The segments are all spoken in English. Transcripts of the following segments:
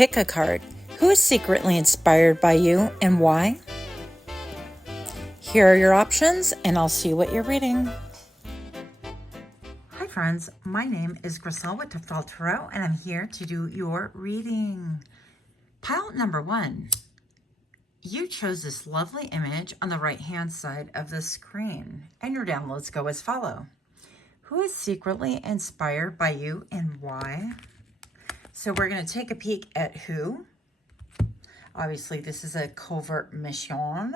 Pick a card. Who is secretly inspired by you and why? Here are your options, and I'll see what you're reading. Hi friends, my name is Griselle with Toughdolltarot, and I'm here to do your reading. Pile number 1. You chose this lovely image on the right-hand side of the screen, and your downloads go as follow. Who is secretly inspired by you and why? So we're going to take a peek at who. Obviously, this is a covert mission.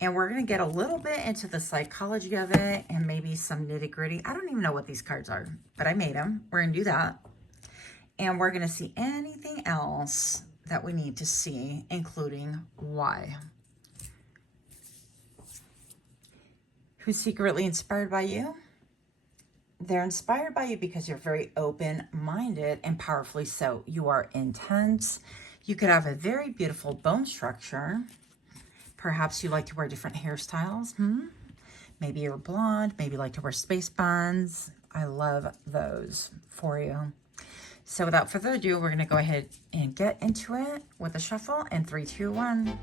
And we're going to get a little bit into the psychology of it and maybe some nitty-gritty. I don't even know what these cards are, but I made them. We're going to do that. And we're going to see anything else that we need to see, including why. Who's secretly inspired by you? They're inspired by you because you're very open-minded and powerfully so. You are intense. You could have a very beautiful bone structure. Perhaps you like to wear different hairstyles. Maybe you're blonde. Maybe you like to wear space buns. I love those for you. So without further ado, we're going to go ahead and get into it with a shuffle in 3, 2, 1.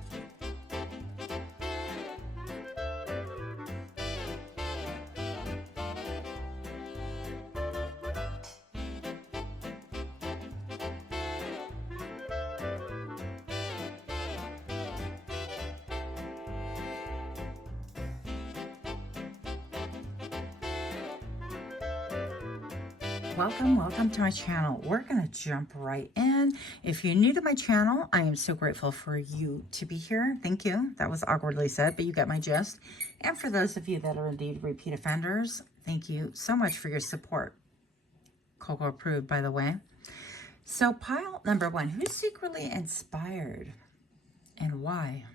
Welcome to my channel. We're going to jump right in. If you're new to my channel, I am so grateful for you to be here. Thank you. That was awkwardly said, but you got my gist. And for those of you that are indeed repeat offenders, thank you so much for your support. Coco approved, by the way. So pile number 1, who's secretly inspired and why?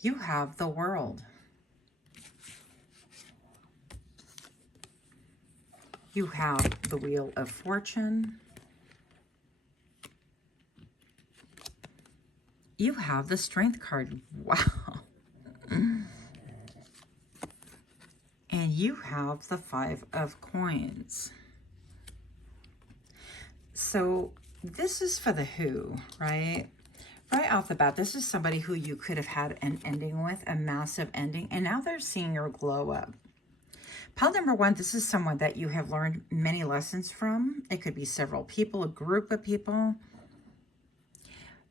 You have the World. You have the Wheel of Fortune. You have the Strength card. Wow. And you have the 5 of Coins. So this is for the who, right? Right off the bat, this is somebody who you could have had an ending with, a massive ending, and now they're seeing your glow up. Pile number 1, this is someone that you have learned many lessons from. It could be several people, a group of people.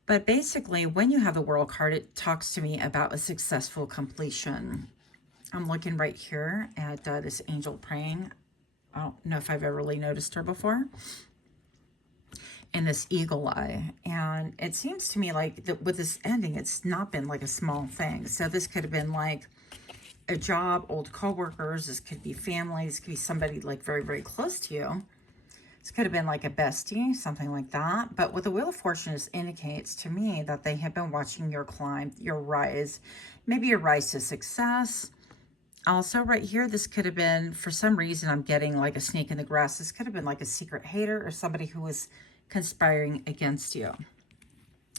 But basically, when you have the World card, it talks to me about a successful completion. I'm looking right here at this angel praying. I don't know if I've ever really noticed her before. And this eagle eye. And it seems to me like with this ending, it's not been like a small thing. So this could have been like a job, old co-workers, this could be family, this could be somebody like very, very close to you. This could have been like a bestie, something like that. But what the Wheel of Fortune is indicates to me that they have been watching your climb, your rise, maybe your rise to success. Also right here, this could have been, for some reason, I'm getting like a snake in the grass. This could have been like a secret hater or somebody who was conspiring against you.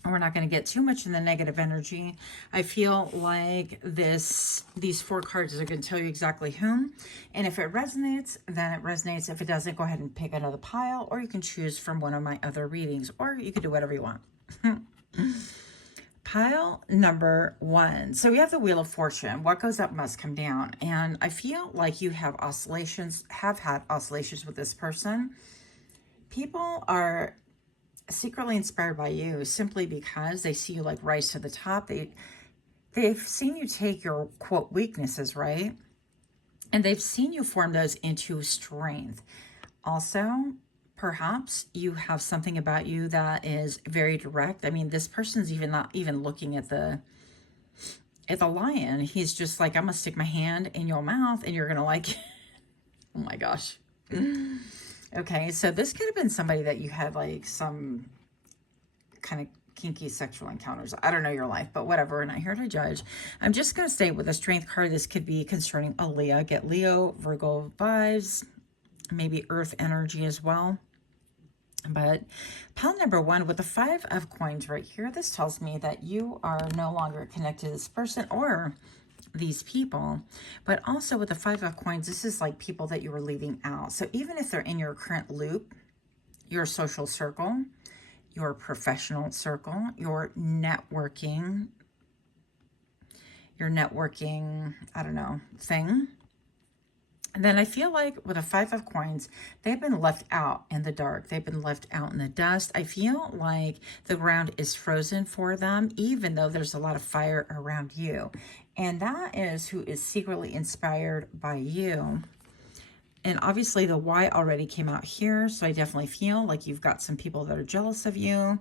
We're not going to get too much in the negative energy. I feel like these 4 cards are going to tell you exactly whom. And if it resonates, then it resonates. If it doesn't, go ahead and pick another pile, or you can choose from one of my other readings, or you can do whatever you want. Pile number 1. So we have the Wheel of Fortune. What goes up must come down. And I feel like you have oscillations, have had oscillations with this person. People are secretly inspired by you simply because they see you like rise to the top. They've seen you take your quote weaknesses, right? And they've seen you form those into strength. Also, perhaps you have something about you that is very direct. I mean, this person's even not even looking at the lion. He's just like, I'm gonna stick my hand in your mouth and you're gonna like, oh my gosh. Okay, so this could have been somebody that you had like some kind of kinky sexual encounters. I don't know your life, but whatever. We're not here to judge. I'm just going to stay with the Strength card. This could be concerning a Leo. Get Leo, Virgo vibes, maybe Earth energy as well. But pile number 1 with the 5 of Coins right here, this tells me that you are no longer connected to this person or these people, but also with the 5 of Coins, this is like people that you were leaving out. So even if they're in your current loop, your social circle, your professional circle, your networking, I don't know, thing. And then I feel like with a 5 of coins, they've been left out in the dark. They've been left out in the dust. I feel like the ground is frozen for them, even though there's a lot of fire around you. And that is who is secretly inspired by you. And obviously the Y already came out here. So I definitely feel like you've got some people that are jealous of you.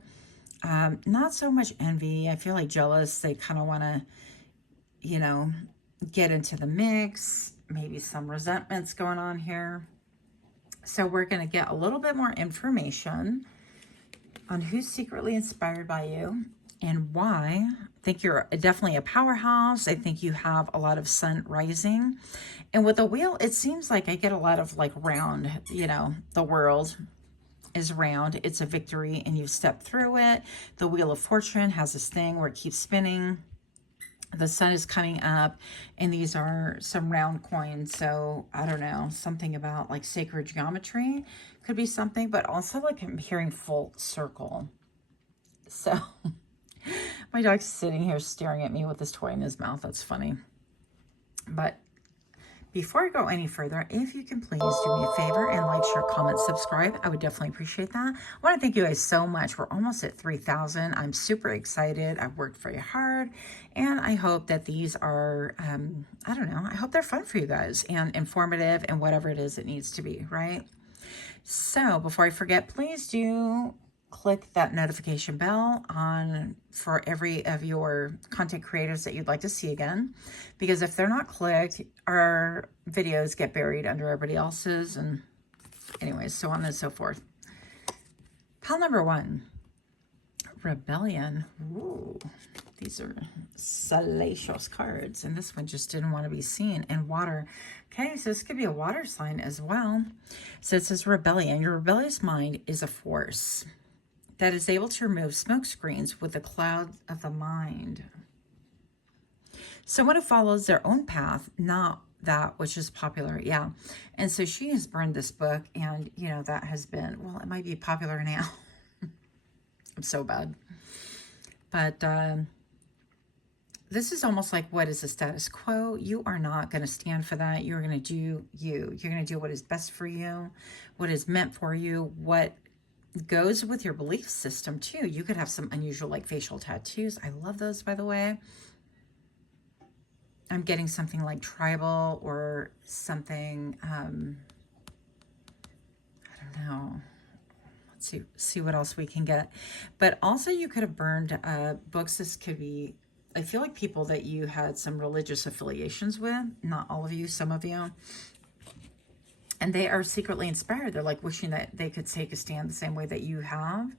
Not so much envy. I feel like jealous. They kind of want to, you know, get into the mix. Maybe some resentments going on here. So we're going to get a little bit more information on who's secretly inspired by you and why. I think you're definitely a powerhouse. I think you have a lot of sun rising. And with the wheel, it seems like I get a lot of like round, you know, the world is round. It's a victory and you've stepped through it. The Wheel of Fortune has this thing where it keeps spinning. The sun is coming up, and these are some round coins. So I don't know, something about like sacred geometry could be something, but also like I'm hearing full circle. So my dog's sitting here staring at me with this toy in his mouth. That's funny. But before I go any further, if you can please do me a favor and like, share, comment, subscribe. I would definitely appreciate that. I want to thank you guys so much. We're almost at 3,000. I'm super excited. I've worked very hard. And I hope that these are, I don't know, I hope they're fun for you guys and informative and whatever it is it needs to be, right? So before I forget, please do click that notification bell on for every of your content creators that you'd like to see again, because if they're not clicked, our videos get buried under everybody else's, and anyways, so on and so forth. Pile number 1, Rebellion. Ooh, these are salacious cards, and this one just didn't want to be seen. And water. Okay, so this could be a water sign as well. So it says Rebellion. Your rebellious mind is a force that is able to remove smoke screens with the cloud of the mind. Someone who follows their own path, not that which is popular. Yeah. And so she has burned this book, and, you know, that has been, well, it might be popular now. I'm so bad. But this is almost like, what is the status quo? You are not going to stand for that. You're going to do you. You're going to do what is best for you, what is meant for you, what goes with your belief system too. You could have some unusual like facial tattoos. I love those, by the way. I'm getting something like tribal or something. I don't know. Let's see what else we can get. But also you could have burned books. This could be, I feel like people that you had some religious affiliations with. Not all of you, some of you. And they are secretly inspired. They're like wishing that they could take a stand the same way that you have,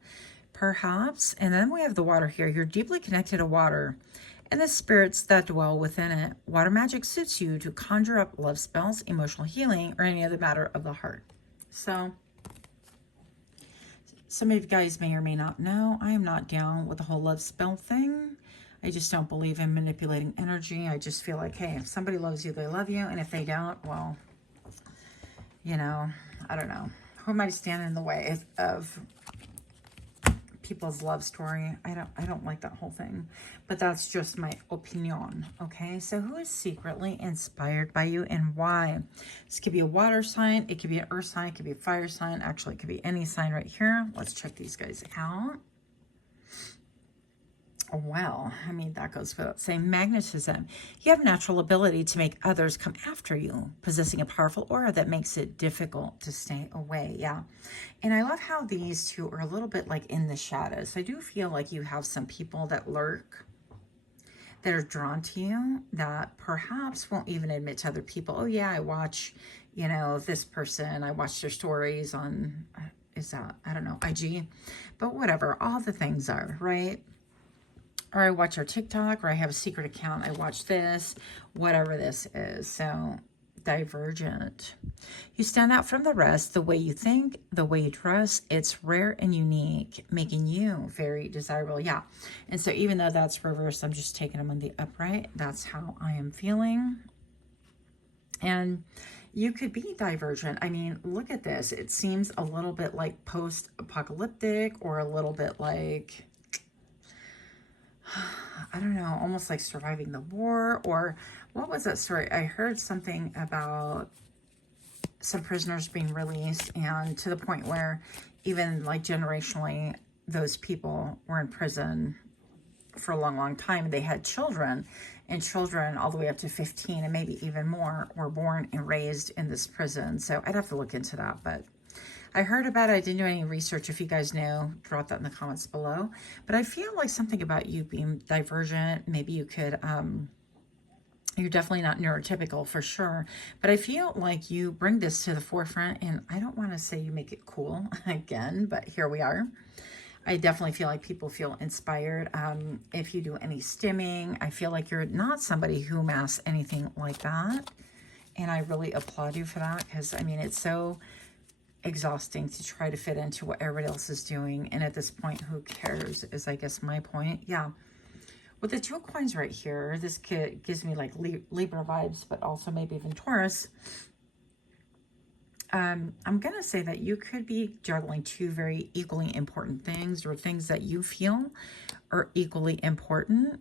perhaps. And then we have the water here. You're deeply connected to water and the spirits that dwell within it. Water magic suits you to conjure up love spells, emotional healing, or any other matter of the heart. So some of you guys may or may not know, I am not down with the whole love spell thing. I just don't believe in manipulating energy. I just feel like, hey, if somebody loves you, they love you. And if they don't, well, you know, I don't know. Who am I to stand in the way of people's love story? I don't like that whole thing. But that's just my opinion, okay? So who is secretly inspired by you and why? This could be a water sign. It could be an earth sign. It could be a fire sign. Actually, it could be any sign right here. Let's check these guys out. Well, I mean, that goes without saying. Magnetism. You have natural ability to make others come after you, possessing a powerful aura that makes it difficult to stay away. Yeah. And I love how these two are a little bit like in the shadows. I do feel like you have some people that lurk, that are drawn to you, that perhaps won't even admit to other people, oh yeah, I watch, you know, this person, I watch their stories on, is that, I don't know, IG, but whatever, all the things are, right? Or I watch our TikTok, or I have a secret account, I watch this, whatever this is. So divergent. You stand out from the rest, the way you think, the way you dress, it's rare and unique, making you very desirable. Yeah. And so even though that's reversed, I'm just taking them on the upright. That's how I am feeling. And you could be divergent. I mean, look at this. It seems a little bit like post-apocalyptic, or a little bit like, I don't know, almost like surviving the war. Or what was that story? I heard something about some prisoners being released, and to the point where even like generationally, those people were in prison for a long, long time. They had children, and children all the way up to 15 and maybe even more were born and raised in this prison. So I'd have to look into that, but I heard about it. I didn't do any research. If you guys know, drop that in the comments below. But I feel like something about you being divergent, maybe you could, you're definitely not neurotypical for sure, but I feel like you bring this to the forefront, and I don't want to say you make it cool again, but here we are. I definitely feel like people feel inspired. If you do any stimming, I feel like you're not somebody who masks anything like that. And I really applaud you for that, because I mean, it's so exhausting to try to fit into what everybody else is doing. And at this point, who cares is, I guess, my point. Yeah. With the 2 of coins right here, this kid gives me like Libra vibes, but also maybe even Taurus. I'm going to say that you could be juggling 2 very equally important things, or things that you feel are equally important.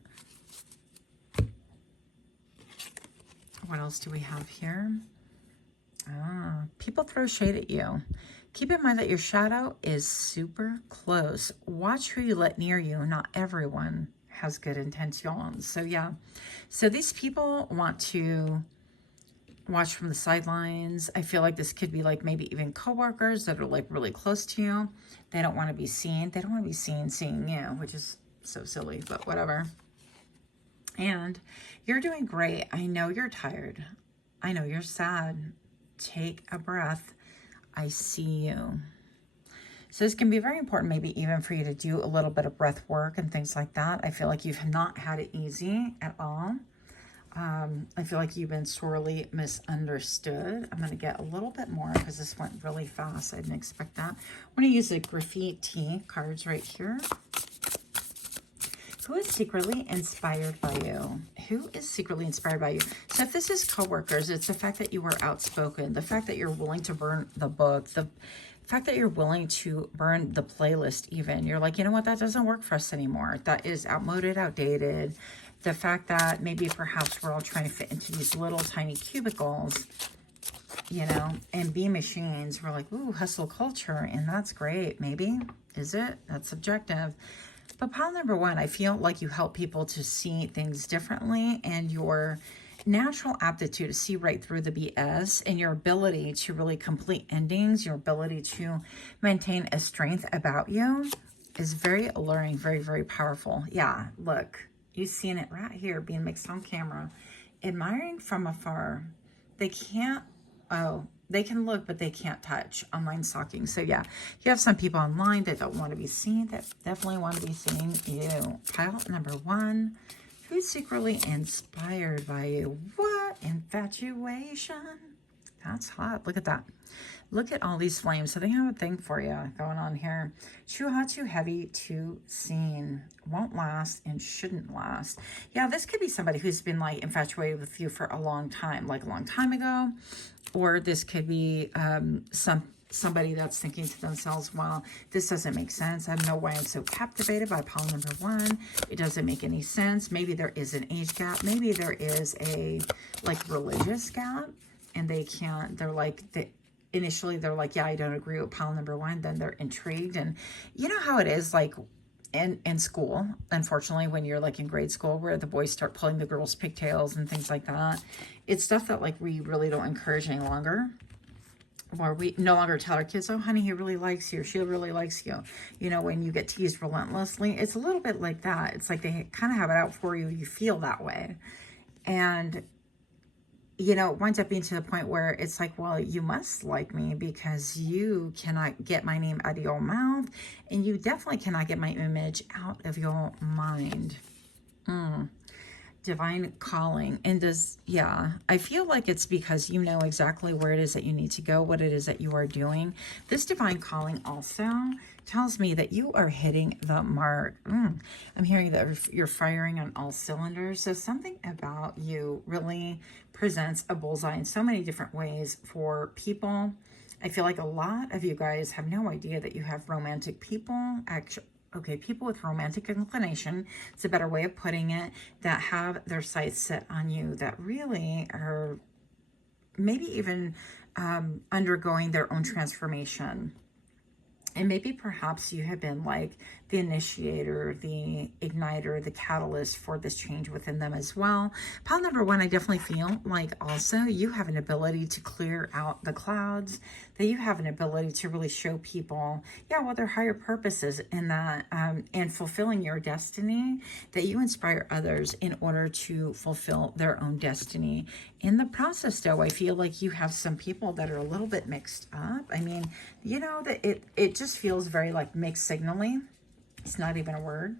What else do we have here? People throw shade at you. Keep in mind that your shadow is super close. Watch who you let near you. Not everyone has good intentions. So yeah, so these people want to watch from the sidelines. I feel like this could be like maybe even coworkers that are like really close to you. They don't want to be seen. They don't want to be seen seeing you, which is so silly, but whatever. And you're doing great. I know you're tired. I know you're sad. Take a breath. I see you. So this can be very important, maybe even for you to do a little bit of breath work and things like that. I feel like you've not had it easy at all. I feel like you've been sorely misunderstood. I'm going to get a little bit more because this went really fast. I didn't expect that. I'm going to use the graffiti cards right here. Who is secretly inspired by you? Who is secretly inspired by you? So if this is coworkers, it's the fact that you were outspoken, the fact that you're willing to burn the book, the fact that you're willing to burn the playlist even. You're like, you know what, that doesn't work for us anymore. That is outmoded, outdated. The fact that maybe perhaps we're all trying to fit into these little tiny cubicles, you know, and be machines. We're like, ooh, hustle culture, and that's great. Maybe. Is it? That's subjective. But pile number 1, I feel like you help people to see things differently, and your natural aptitude to see right through the BS, and your ability to really complete endings, your ability to maintain a strength about you is very alluring, very, very powerful. Yeah, look, you've seen it right here being mixed on camera. Admiring from afar. They can't, they can look, but they can't touch. Online stalking. So yeah, you have some people online that don't want to be seen, that definitely want to be seeing you. Pile number 1. Who's secretly inspired by you? What? Infatuation. That's hot. Look at that. Look at all these flames. So they have a thing for you going on here. Too hot, too heavy, too seen. Won't last and shouldn't last. Yeah, this could be somebody who's been like infatuated with you for a long time, like a long time ago. Or this could be somebody that's thinking to themselves, well, this doesn't make sense. I have no way I'm so captivated by pile number 1. It doesn't make any sense. Maybe there is an age gap. Maybe there is a like religious gap, and they can't, they're like, initially they're like, yeah, I don't agree with pile number 1. Then they're intrigued. And you know how it is, like in school, unfortunately, when you're like in grade school, where the boys start pulling the girls' pigtails and things like that. It's stuff that like we really don't encourage any longer. Or we no longer tell our kids, oh, honey, he really likes you, or she really likes you. You know, when you get teased relentlessly, it's a little bit like that. It's like they kind of have it out for you. You feel that way. And, you know, it winds up being to the point where it's like, well, you must like me because you cannot get my name out of your mouth. And you definitely cannot get my image out of your mind. Divine calling. And yeah, I feel like it's because you know exactly where it is that you need to go, what it is that you are doing. This divine calling also tells me that you are hitting the mark. I'm hearing that you're firing on all cylinders. So something about you really presents a bullseye in so many different ways for people. I feel like a lot of you guys have no idea that you have romantic people, actually. Okay, people with romantic inclination, it's a better way of putting it, that have their sights set on you, that really are maybe even undergoing their own transformation. And maybe perhaps you have been like the initiator, the igniter, the catalyst for this change within them as well. Pile number one, I definitely feel like also you have an ability to clear out the clouds, that you have an ability to really show people, yeah, what their higher purpose is in that, and fulfilling your destiny, that you inspire others in order to fulfill their own destiny. In the process, though, I feel like you have some people that are a little bit mixed up. I mean, you know, that it just feels very like mixed signally. It's not even a word.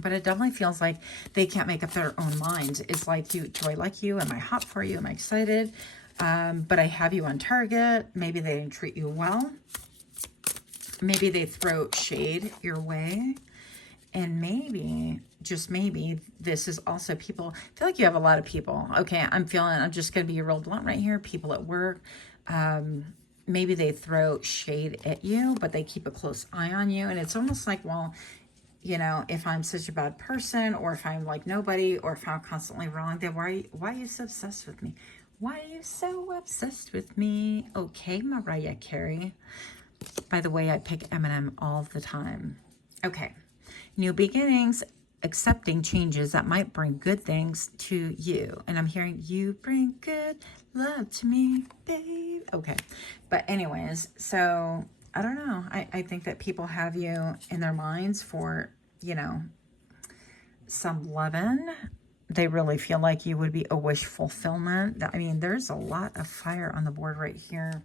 But it definitely feels like they can't make up their own minds. It's like, do I like you? Am I hot for you? Am I excited? But I have you on target. Maybe they didn't treat you well. Maybe they throw shade your way. And maybe, just maybe, this is also people. I feel like you have a lot of people. Okay, I'm just going to be real blunt right here. People at work. Maybe they throw shade at you, but they keep a close eye on you. And it's almost like, well, you know, if I'm such a bad person, or if I'm like nobody, or if I'm constantly wrong, then why are you so obsessed with me? Why are you so obsessed with me? Okay, Mariah Carey. By the way, I pick Eminem all the time. Okay. New beginnings, accepting changes that might bring good things to you. And I'm hearing you bring good love to me, babe. Okay. But anyways, so I don't know. I think that people have you in their minds for, you know, some loving. They really feel like you would be a wish fulfillment. I mean, there's a lot of fire on the board right here.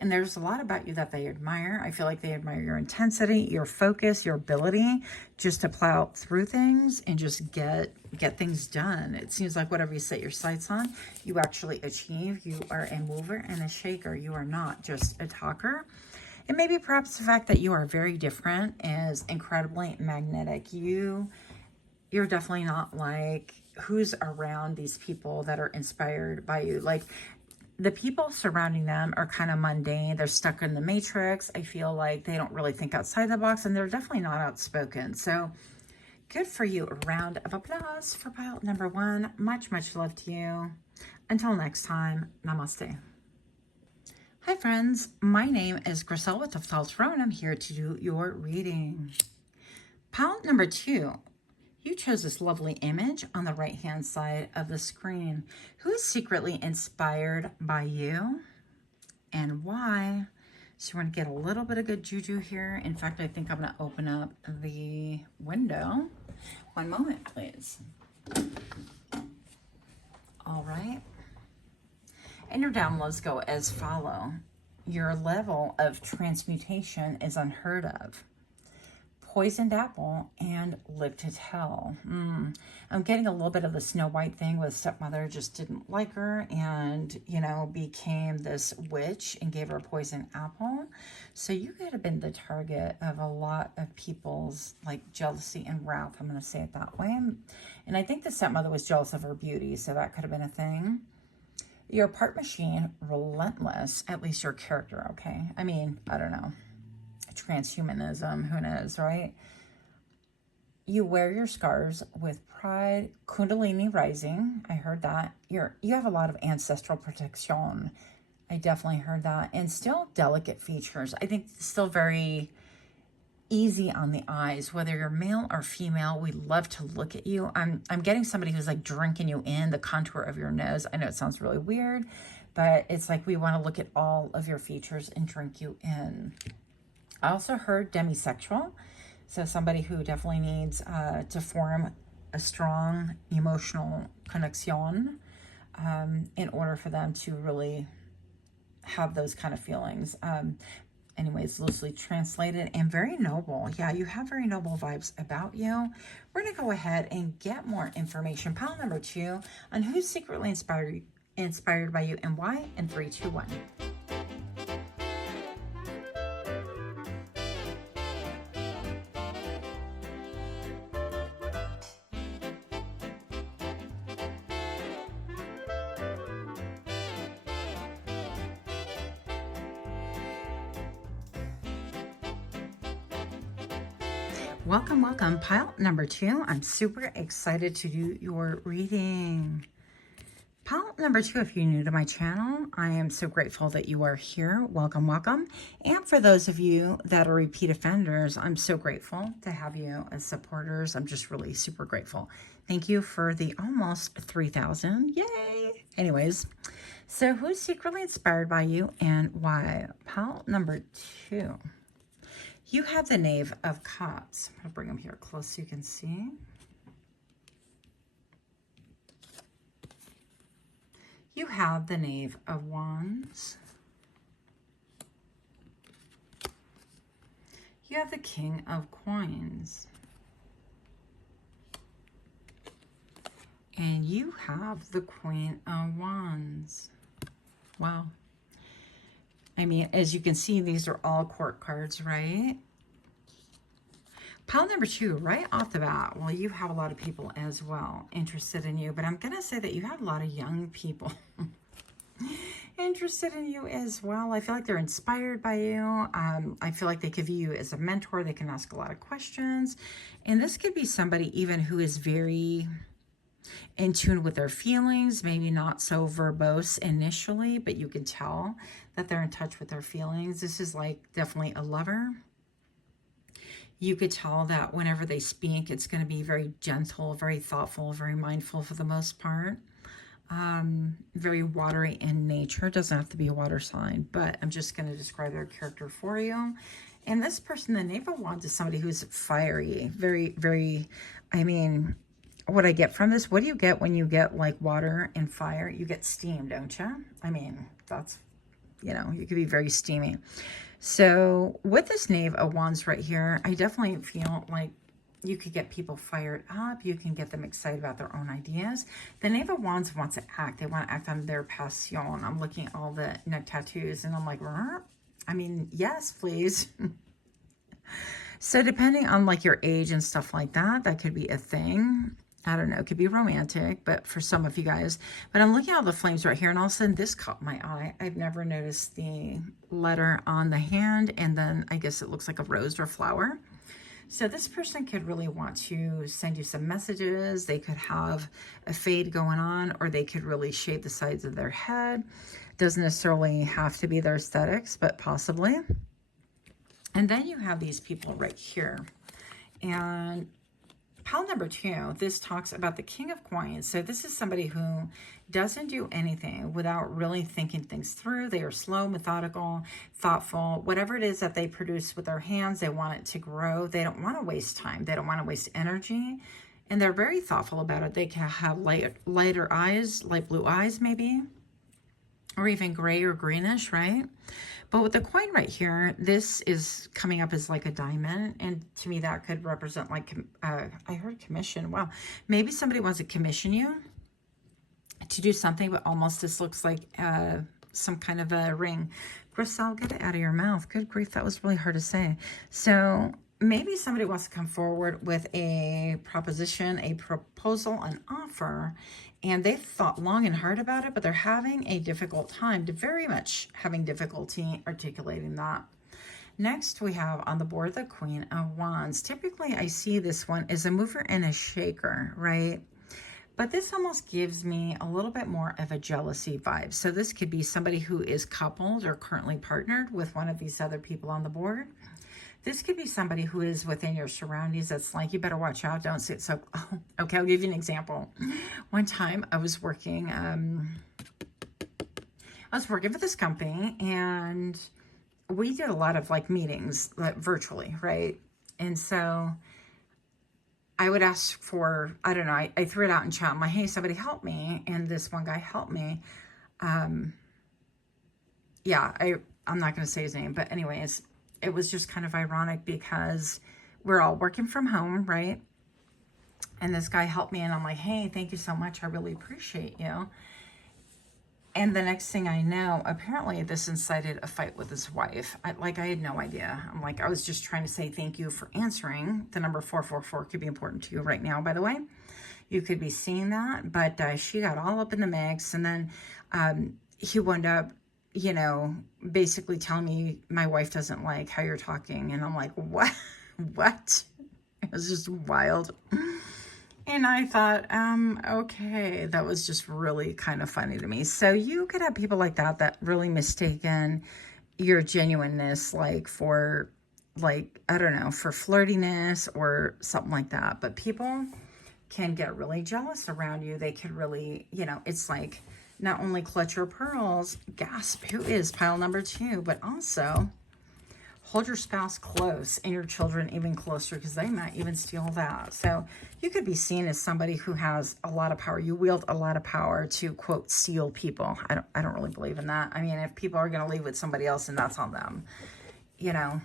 And there's a lot about you that they admire. I feel like they admire your intensity, your focus, your ability just to plow through things and just get things done. It seems like whatever you set your sights on, you actually achieve. You are a mover and a shaker. You are not just a talker. And maybe perhaps the fact that you are very different is incredibly magnetic. You're definitely not like who's around these people that are inspired by you. Like, the people surrounding them are kind of mundane. They're stuck in the matrix. I feel like they don't really think outside the box, and they're definitely not outspoken. So good for you. A round of applause for pile number one. Much, much love to you. Until next time, namaste. Hi, friends. My name is Griselle with Toughdolltarot, and I'm here to do your reading. Pile number two. You chose this lovely image on the right-hand side of the screen. Who is secretly inspired by you and why? So we're going to get a little bit of good juju here. In fact, I think I'm going to open up the window. One moment, please. All right. And your downloads go as follow. Your level of transmutation is unheard of. Poisoned apple and lived to tell. I'm getting a little bit of the Snow White thing where the stepmother just didn't like her and, you know, became this witch and gave her a poisoned apple. So you could have been the target of a lot of people's like jealousy and wrath. I'm going to say it that way. And I think the stepmother was jealous of her beauty, so that could have been a thing. You're part machine, relentless, at least your character, okay? I mean, I don't know. Transhumanism, who knows, right? You wear your scars with pride. Kundalini rising, I heard that. You have a lot of ancestral protection. I definitely heard that. And still delicate features. I think still very easy on the eyes, whether you're male or female. We love to look at you. I'm getting somebody who's like drinking you in, the contour of your nose. I know it sounds really weird, but it's like we want to look at all of your features and drink you in. I also heard demisexual, so somebody who definitely needs to form a strong emotional connection in order for them to really have those kind of feelings. anyways, loosely translated, and very noble. Yeah, you have very noble vibes about you. We're going to go ahead and get more information. Pile number 2 on who's secretly inspired by you and why. In 3, 2, 1. Welcome, welcome. Pile number 2. I'm super excited to do your reading. Pile number 2, if you're new to my channel, I am so grateful that you are here. Welcome, welcome. And for those of you that are repeat offenders, I'm so grateful to have you as supporters. I'm just really super grateful. Thank you for the almost 3,000. Yay! Anyways, so who's secretly inspired by you and why? Pile number 2. You have the Knave of Cups. I'll bring them here close so you can see. You have the Knave of Wands. You have the King of Coins. And you have the Queen of Wands. Wow. I mean, as you can see, these are all court cards, right? Pile number 2, right off the bat, well, you have a lot of people as well interested in you, but I'm going to say that you have a lot of young people interested in you as well. I feel like they're inspired by you. I feel like they could view you as a mentor. They can ask a lot of questions. And this could be somebody even who is very in tune with their feelings, maybe not so verbose initially, but you can tell that they're in touch with their feelings. This is like definitely a lover. You could tell that whenever they speak, it's going to be very gentle, very thoughtful, very mindful for the most part. Very watery in nature. Doesn't have to be a water sign, but I'm just going to describe their character for you. And this person, the Knave of Wands, is somebody who's fiery, very, very, I mean, what I get from this, what do you get when you get like water and fire? You get steam, don't you? I mean, that's, you know, you could be very steamy. So with this Knave of Wands right here, I definitely feel like you could get people fired up. You can get them excited about their own ideas. The Knave of Wands wants to act. They want to act on their passion. I'm looking at all the neck tattoos and I'm like, I mean, yes, please. So depending on like your age and stuff like that, that could be a thing. I don't know, it could be romantic, but for some of you guys. But I'm looking at all the flames right here, and all of a sudden this caught my eye. I've never noticed the letter on the hand, and then I guess it looks like a rose or flower. So this person could really want to send you some messages. They could have a fade going on, or they could really shade the sides of their head. Doesn't necessarily have to be their aesthetics, but possibly. And then you have these people right here. And pile number 2, this talks about the King of Coins. So this is somebody who doesn't do anything without really thinking things through. They are slow, methodical, thoughtful. Whatever it is that they produce with their hands, they want it to grow. They don't want to waste time. They don't want to waste energy. And they're very thoughtful about it. They can have lighter eyes, light blue eyes maybe, or even gray or greenish, right? But with the coin right here, this is coming up as like a diamond. And to me, that could represent like, I heard commission. Wow. Maybe somebody wants to commission you to do something, but almost this looks like some kind of a ring. Grisel, get it out of your mouth. Good grief, that was really hard to say. So maybe somebody wants to come forward with a proposition, a proposal, an offer, and they've thought long and hard about it, but they're having a difficult time, very much having difficulty articulating that. Next, we have on the board the Queen of Wands. Typically, I see this one as a mover and a shaker, right? But this almost gives me a little bit more of a jealousy vibe. So this could be somebody who is coupled or currently partnered with one of these other people on the board. This could be somebody who is within your surroundings that's like, you better watch out, don't sit so... Oh, okay, I'll give you an example. One time I was working for this company, and we did a lot of like meetings like virtually, right? And so I would ask for, I don't know, I threw it out in chat. I'm like, hey, somebody help me. And this one guy helped me. Yeah, I'm not going to say his name, but anyways, it was just kind of ironic because we're all working from home, right? And this guy helped me, and I'm like, hey, thank you so much. I really appreciate you. And the next thing I know, apparently this incited a fight with his wife. I had no idea. I'm like, I was just trying to say thank you for answering. The number 444 could be important to you right now, by the way. You could be seeing that. But she got all up in the mix. And then he wound up, you know, basically telling me my wife doesn't like how you're talking. And I'm like, what? What? It was just wild. And I thought, okay, that was just really kind of funny to me. So you could have people like that really mistaken your genuineness, like for, like, I don't know, for flirtiness or something like that. But people can get really jealous around you. They could really, you know, it's like not only clutch your pearls, gasp, who is pile number 2, but also hold your spouse close and your children even closer, because they might even steal that. So you could be seen as somebody who has a lot of power. You wield a lot of power to, quote, steal people. I don't really believe in that. I mean, if people are going to leave with somebody else, and that's on them, you know.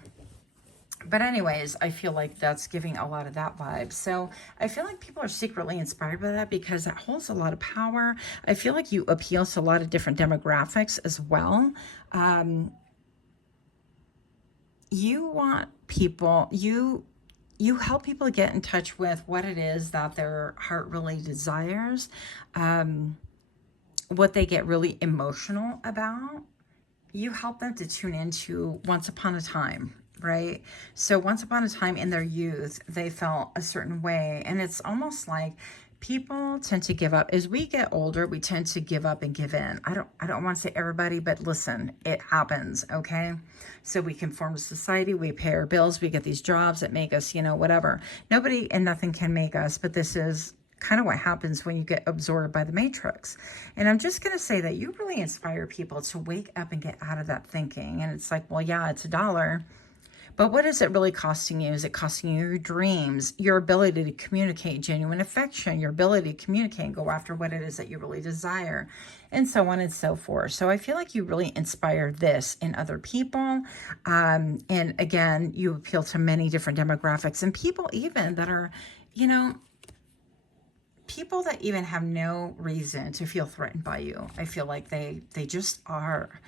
But anyways, I feel like that's giving a lot of that vibe. So I feel like people are secretly inspired by that because it holds a lot of power. I feel like you appeal to a lot of different demographics as well. You want people, you help people get in touch with what it is that their heart really desires, what they get really emotional about. You help them to tune into once upon a time, right? So once upon a time in their youth, they felt a certain way. And it's almost like people tend to give up. As we get older, we tend to give up and give in. I don't want to say everybody, but listen, it happens, okay? So we conform to society, we pay our bills, we get these jobs that make us, you know, whatever. Nobody and nothing can make us, but this is kind of what happens when you get absorbed by the matrix. And I'm just going to say that you really inspire people to wake up and get out of that thinking. And it's like, well, yeah, it's $1. But what is it really costing you? Is it costing you your dreams, your ability to communicate genuine affection, your ability to communicate and go after what it is that you really desire, and so on and so forth. So I feel like you really inspire this in other people. And again, you appeal to many different demographics and people even that are, you know, people that even have no reason to feel threatened by you. I feel like they just are.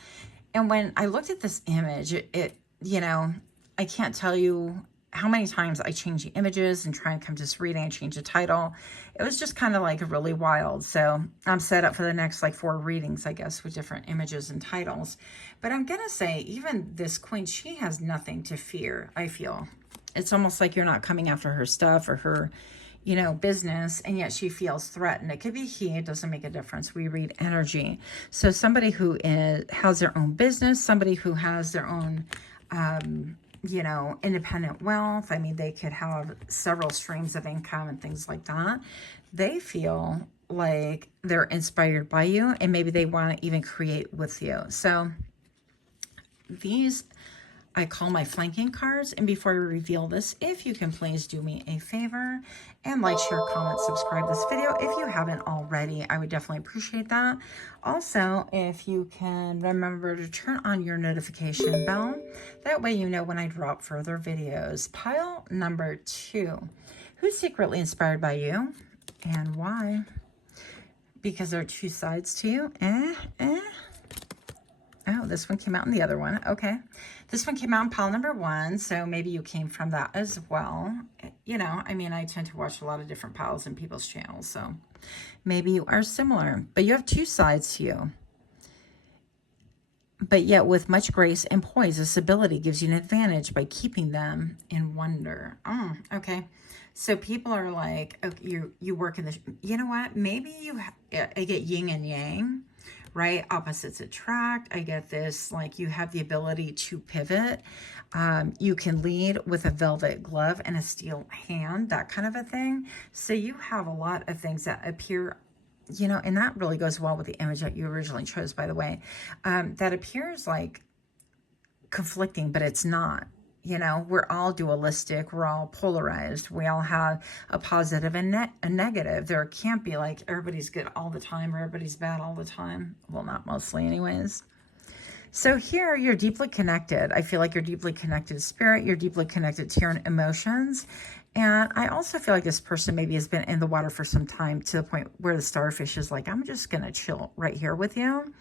And when I looked at this image, it you know, I can't tell you how many times I change the images and try and come to this reading and change the title. It was just kind of like really wild. So I'm set up for the next like 4 readings, I guess, with different images and titles. But I'm going to say even this queen, she has nothing to fear, I feel. It's almost like you're not coming after her stuff or her, you know, business, and yet she feels threatened. It could be he, it doesn't make a difference. We read energy. So somebody who has their own business, somebody who has their own, you know, independent wealth. I mean, they could have several streams of income and things like that. They feel like they're inspired by you, and maybe they want to even create with you. So these I call my flanking cards. And before I reveal this, if you can please do me a favor and like, share, comment, subscribe this video if you haven't already. I would definitely appreciate that. Also, if you can remember to turn on your notification bell, that way you know when I drop further videos. Pile number 2. Who's secretly inspired by you and why? Because there are 2 sides to you. Oh, this one came out in the other one. Okay. This one came out in pile number 1, so maybe you came from that as well. You know, I mean, I tend to watch a lot of different piles in people's channels, so maybe you are similar. But you have 2 sides to you. But yet with much grace and poise, this ability gives you an advantage by keeping them in wonder. Okay. So people are like, okay, you work in the, you know what? Maybe I get yin and yang, right? Opposites attract. I get this, like you have the ability to pivot. You can lead with a velvet glove and a steel hand, that kind of a thing. So you have a lot of things that appear, you know, and that really goes well with the image that you originally chose, by the way, that appears like conflicting, but it's not. You know, we're all dualistic. We're all polarized. We all have a positive and a negative. There can't be like everybody's good all the time or everybody's bad all the time. Well, not mostly anyways. So here you're deeply connected. I feel like you're deeply connected to spirit. You're deeply connected to your emotions. And I also feel like this person maybe has been in the water for some time to the point where the starfish is like, I'm just going to chill right here with you.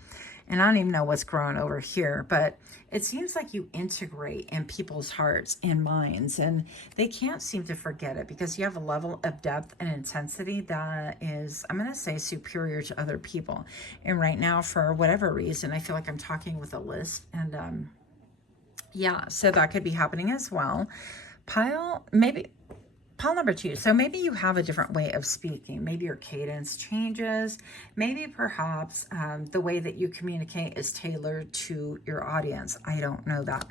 And I don't even know what's growing over here, but it seems like you integrate in people's hearts and minds, and they can't seem to forget it because you have a level of depth and intensity that is, I'm going to say, superior to other people. And right now, for whatever reason, I feel like I'm talking with a list, and yeah, so that could be happening as well. Pile number 2. So maybe you have a different way of speaking. Maybe your cadence changes. Maybe perhaps the way that you communicate is tailored to your audience. I don't know that.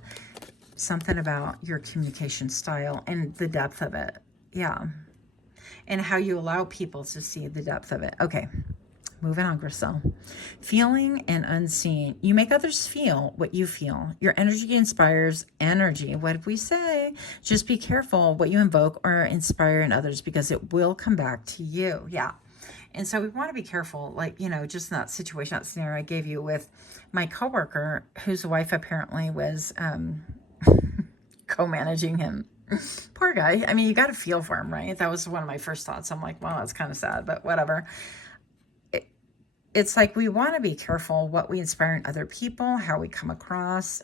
Something about your communication style and the depth of it. Yeah. And how you allow people to see the depth of it. Okay. Moving on, Grisel. Feeling and unseen. You make others feel what you feel. Your energy inspires energy. What did we say? Just be careful what you invoke or inspire in others because it will come back to you. Yeah. And so we want to be careful, like, you know, just in that situation, that scenario I gave you with my coworker, whose wife apparently was co-managing him. Poor guy. I mean, you got to feel for him, right? That was one of my first thoughts. I'm like, well, that's kind of sad, but whatever. It's like we want to be careful what we inspire in other people, how we come across.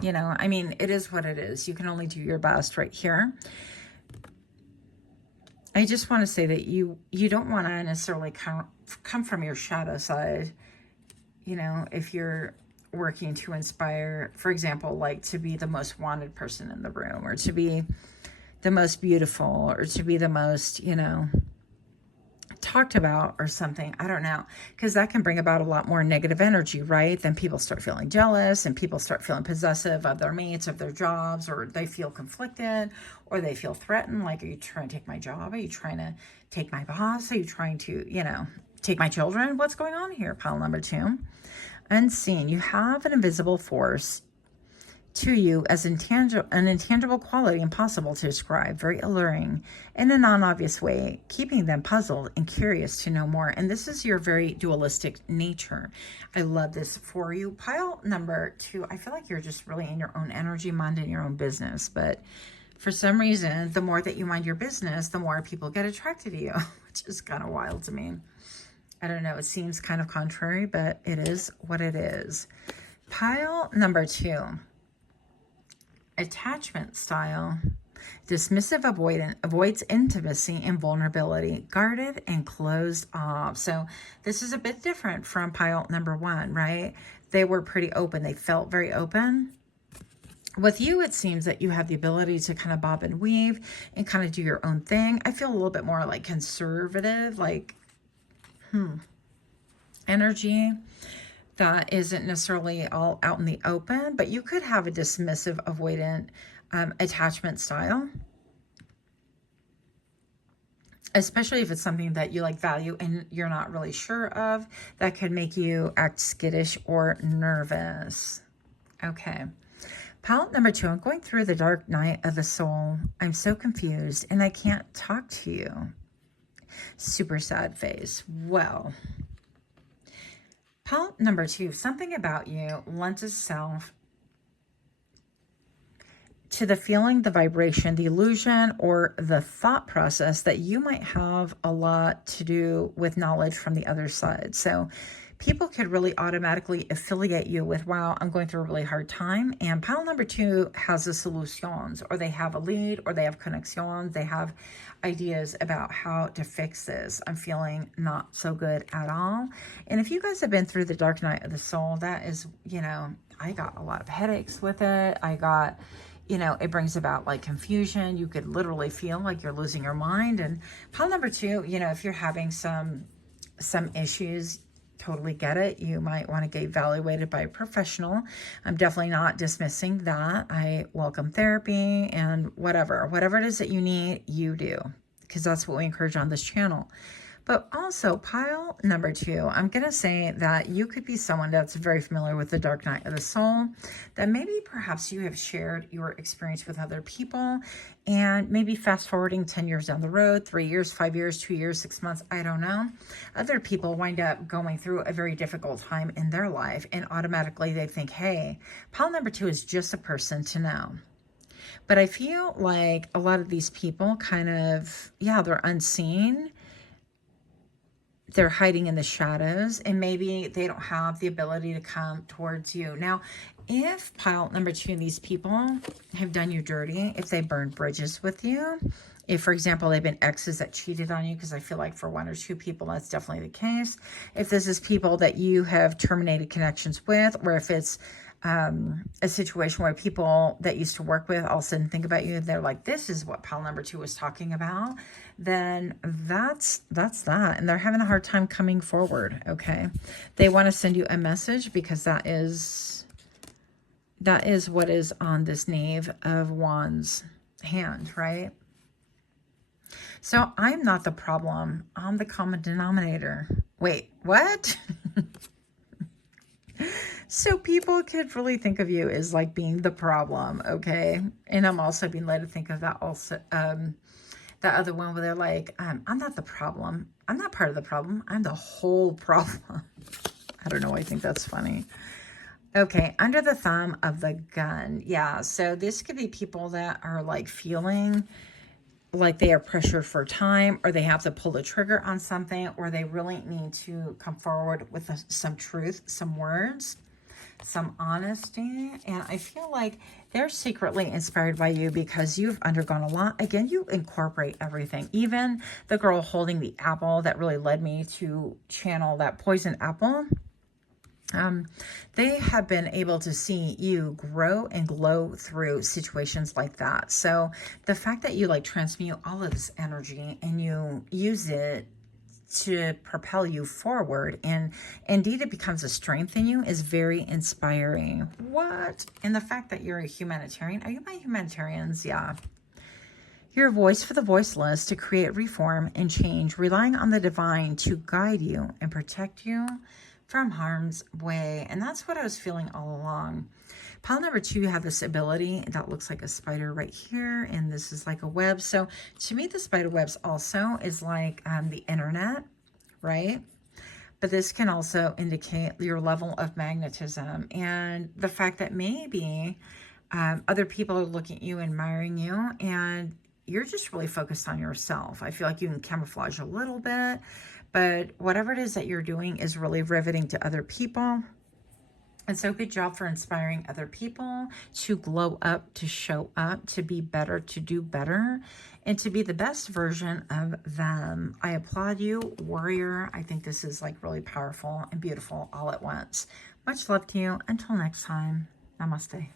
You know, I mean, it is what it is. You can only do your best right here. I just want to say that you don't want to necessarily come from your shadow side. You know, if you're working to inspire, for example, like to be the most wanted person in the room, or to be the most beautiful, or to be the most, you know, talked about or something. I don't know, because that can bring about a lot more negative energy, right? Then people start feeling jealous, and people start feeling possessive of their mates, of their jobs, or they feel conflicted, or they feel threatened. Like, are you trying to take my job? Are you trying to take my boss? Are you trying to, you know, take my children? What's going on here? Pile number 2. Unseen. You have an invisible force to you as an intangible quality impossible to describe, very alluring in a non-obvious way, keeping them puzzled and curious to know more. And this is your very dualistic nature. I love this for you. Pile number 2, I feel like you're just really in your own energy, minding your own business. But for some reason, the more that you mind your business, the more people get attracted to you, which is kind of wild to me. I don't know. It seems kind of contrary, but it is what it is. Pile number 2. Attachment style. Dismissive avoidant, avoids intimacy and vulnerability, guarded and closed off. So this is a bit different from pile number 1, right? They were pretty open. They felt very open. With you, it seems that you have the ability to kind of bob and weave and kind of do your own thing. I feel a little bit more like conservative, like, energy that isn't necessarily all out in the open, but you could have a dismissive, avoidant attachment style, especially if it's something that you like value and you're not really sure of. That could make you act skittish or nervous. Okay. Pile number 2, I'm going through the dark night of the soul. I'm so confused and I can't talk to you. Super sad face. Well, pile number 2, something about you lends itself to the feeling, the vibration, the illusion, or the thought process that you might have a lot to do with knowledge from the other side. So people could really automatically affiliate you with, wow, I'm going through a really hard time. And pile number 2 has the solutions, or they have a lead, or they have connections. They have ideas about how to fix this. I'm feeling not so good at all. And if you guys have been through the dark night of the soul, that is, you know, I got a lot of headaches with it. I got, you know, it brings about like confusion. You could literally feel like you're losing your mind. And pile number 2, you know, if you're having some issues, totally get it. You might want to get evaluated by a professional. I'm definitely not dismissing that. I welcome therapy and whatever it is that you need, you do, because that's what we encourage on this channel. But also, pile number 2, I'm going to say that you could be someone that's very familiar with the dark night of the soul, that maybe perhaps you have shared your experience with other people, and maybe fast forwarding 10 years down the road, 3 years, 5 years, 2 years, 6 months, I don't know. Other people wind up going through a very difficult time in their life, and automatically they think, hey, pile number 2 is just a person to know. But I feel like a lot of these people kind of, yeah, they're unseen. They're hiding in the shadows, and maybe they don't have the ability to come towards you. Now, if pile number 2, these people have done you dirty, if they burned bridges with you, if, for example, they've been exes that cheated on you, because I feel like for 1 or 2 people, that's definitely the case. If this is people that you have terminated connections with, or if it's a situation where people that used to work with all of a sudden think about you, they're like, this is what pile number 2 was talking about, then that's that. And they're having a hard time coming forward, okay? They want to send you a message, because that is what is on this Knave of Wands hand, right? So I'm not the problem. I'm the common denominator. Wait, what? So people could really think of you as like being the problem, okay? And I'm also being led to think of that also, that other one where they're like, I'm not the problem. I'm not part of the problem. I'm the whole problem. I don't know. I think that's funny. Okay, under the thumb of the gun. Yeah, so this could be people that are like feeling like they are pressured for time, or they have to pull the trigger on something, or they really need to come forward with some truth, some words, some honesty. And I feel like they're secretly inspired by you, because you've undergone a lot. Again, you incorporate everything. Even the girl holding the apple that really led me to channel that poison apple. They have been able to see you grow and glow through situations like that. So the fact that you like transmute all of this energy and you use it to propel you forward, and indeed it becomes a strength in you, is very inspiring. What? And the fact that you're a humanitarian. Are you my humanitarians? Yeah. You're a voice for the voiceless, to create reform and change, relying on the divine to guide you and protect you from harm's way. And that's what I was feeling all along. Pile number 2, you have this ability that looks like a spider right here, and this is like a web. So to me, the spider webs also is like the internet, right? But this can also indicate your level of magnetism, and the fact that maybe other people are looking at you, admiring you, and you're just really focused on yourself. I feel like you can camouflage a little bit, but whatever it is that you're doing is really riveting to other people. And so good job for inspiring other people to glow up, to show up, to be better, to do better, and to be the best version of them. I applaud you, warrior. I think this is like really powerful and beautiful all at once. Much love to you. Until next time, namaste.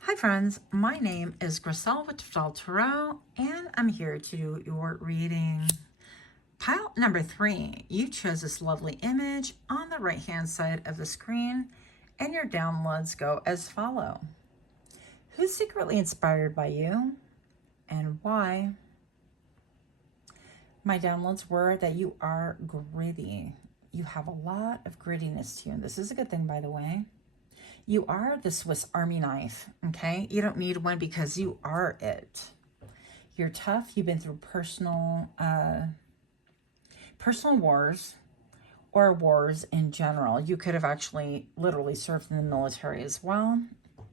Hi friends, my name is Griselle with Toughdolltarot, and I'm here to do your reading. Pile number 3, you chose this lovely image on the right hand side of the screen, and your downloads go as follow. Who's secretly inspired by you, and why? My downloads were that you are gritty. You have a lot of grittiness to you, and this is a good thing, by the way. You are the Swiss Army knife, okay? You don't need one because you are it. You're tough. You've been through personal wars, or wars in general. You could have actually literally served in the military as well.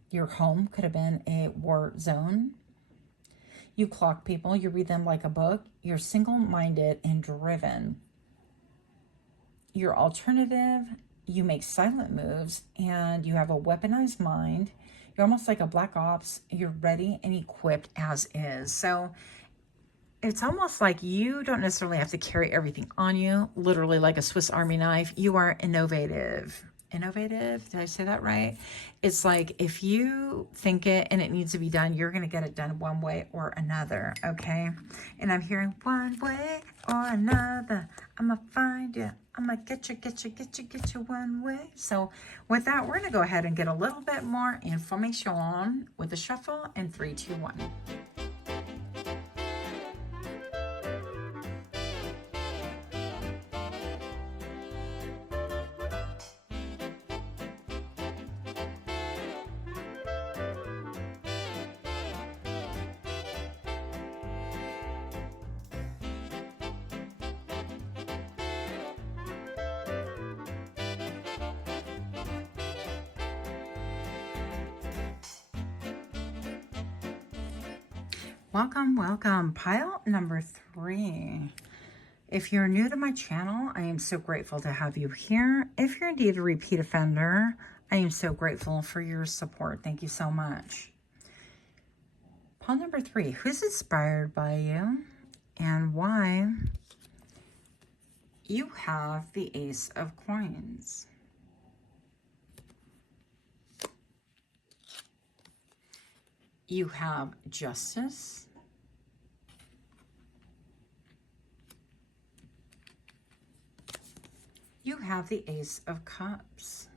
Your home could have been a war zone. You clock people. You read them like a book. You're single-minded and driven. You're alternative. You make silent moves, and you have a weaponized mind. You're almost like a black ops. You're ready and equipped as is. So it's almost like you don't necessarily have to carry everything on you, literally like a Swiss Army knife. You are innovative. Innovative? Did I say that right? It's like if you think it and it needs to be done, you're going to get it done one way or another, okay? And I'm hearing one way or another. I'm going to find you. I'm going to get you one way. So with that, we're going to go ahead and get a little bit more information with the shuffle in 3, 2, 1. Welcome, welcome. Pile number 3. If you're new to my channel, I am so grateful to have you here. If you're indeed a repeat offender, I am so grateful for your support. Thank you so much. Pile number 3. Who's inspired by you and why? You have the Ace of Coins. You have Justice. You have the Ace of Cups.